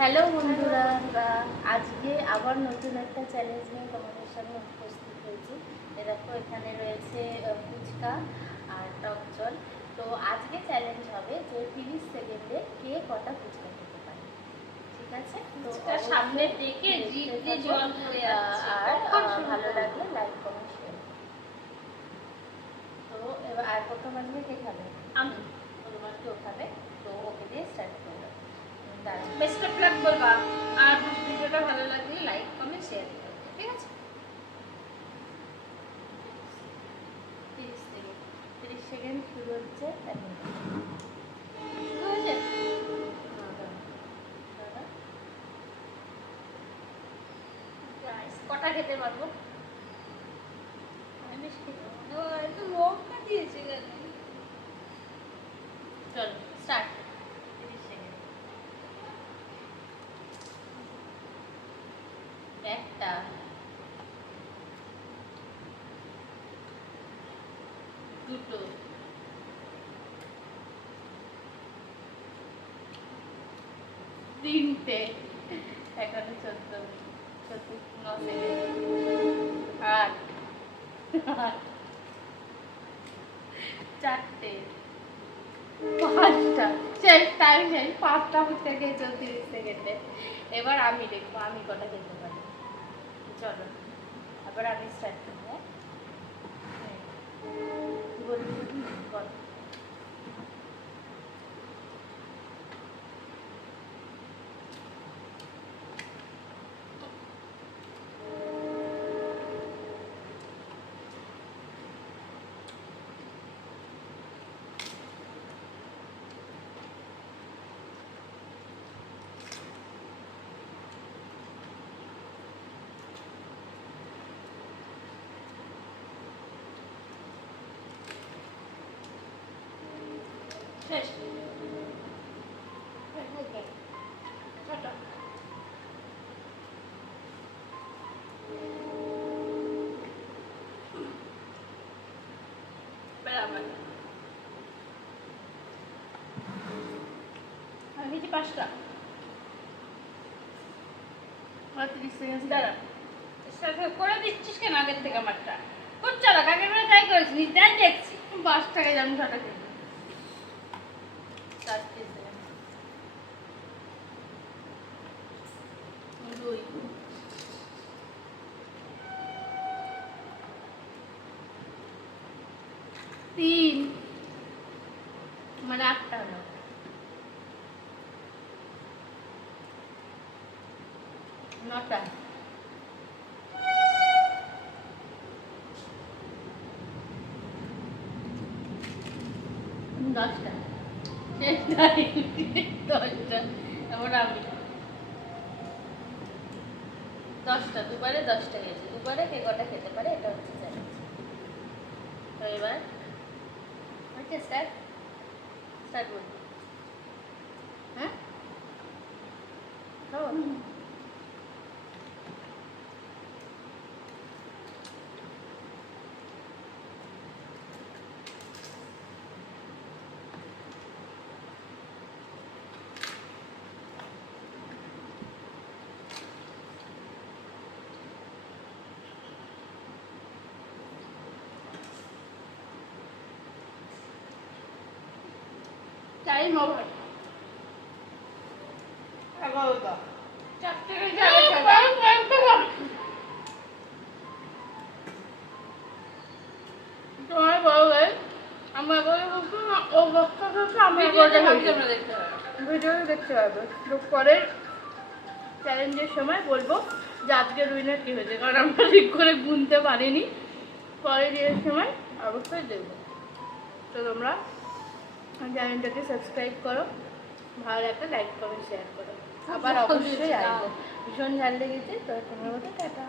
Hello বন্ধুরা, আজকে আবার নতুন একটা চ্যালেঞ্জ নিয়ে তোমাদের সামনে উপস্থিত হয়েছি। দেখো এখানে রয়েছে ফুচকা আর টক জল। তো আজকে চ্যালেঞ্জ হবে যে 30 সেকেন্ডে কে কটা ফুচকা খেতে পারে। ঠিক আছে? তো সামনে থেকে জিভ দিয়ে জল পড়ে যাচ্ছে। আর ভালো লাগলে লাইক কমেন্ট শেয়ার। তো এবার আর প্রথম আসবে কে খাবে? আমি। তোমার কেউ খাবে, তো ওকে দিয়ে স্টার্ট করলাম। বেস্ট অফ লাক বলবা, আর ভিডিওটা ভালো লাগলে লাইক কমেন্ট শেয়ার করবে, ঠিক আছে? 30 সেকেন্ড শুরু হচ্ছে এখন। কটা খেতে পারবো? আমি বেশি খেতে পারবো। একটু লঙ্কা দিয়েছে কেন? চলো স্টার্ট। 30 সেকেন্ড। একটা, দুটো, তিনটে, এখানে 14, 9 সেকেন্ড, 8, চারটে, পাঁচটা, শেষ, টাইম শেষ। 5টা ফুচকা খেয়েছো 30 সেকেন্ডে। এবার আমি দেখবো আমি কটা খেতে পারি। চলো আবার আমি স্টার্ট করবো। বল। শেষ। টাটা। আমি খেয়েছি 5টা। আর 30 সেকেন্ড দাঁড়া, করে দিচ্ছিস কেন আগের থেকে আমারটা? খুব চালাক, আগের বেলা তাই করেছি, তাই দেখছি। 5টা খেয়ে আমি 6টা খেয়ে 4 সেকেন্ড। 2, 3, মানে 8টা হলো। 9টা, 10টা, 10টা। এবার আমি 10টা, দুবারে 10টা খেয়েছি। দুবারে কে কটা খেতে পারে এটা হচ্ছে চ্যালেঞ্জ। তো এবার হচ্ছে স্টার্ট। স্টার্ট বলবো। হ্যাঁ খাবো? Time over. 11টা। 4টে যাবে তোমার বড় ভাই আমার বলে ও বক্তা হচ্ছে আমার বড়টা হয়েছে। ভিডিওতে দেখতে পারবে। তো পরের চ্যালেঞ্জের সময় বলবো যে আজকের উইনার কী হয়েছে, কারণ আমরা ঠিক করে গুনতে পারিনি। পরের ইয়ের সময় অবশ্যই দেখবো। তো তোমরা চ্যানেলটাকে সাবস্ক্রাইব করো, ভালো একটা লাইক কমেন্ট শেয়ার করো। আবার অবশ্যই আসবো। ভীষণ ঝাল লেগেছে, তো তোমার মতো টাটা।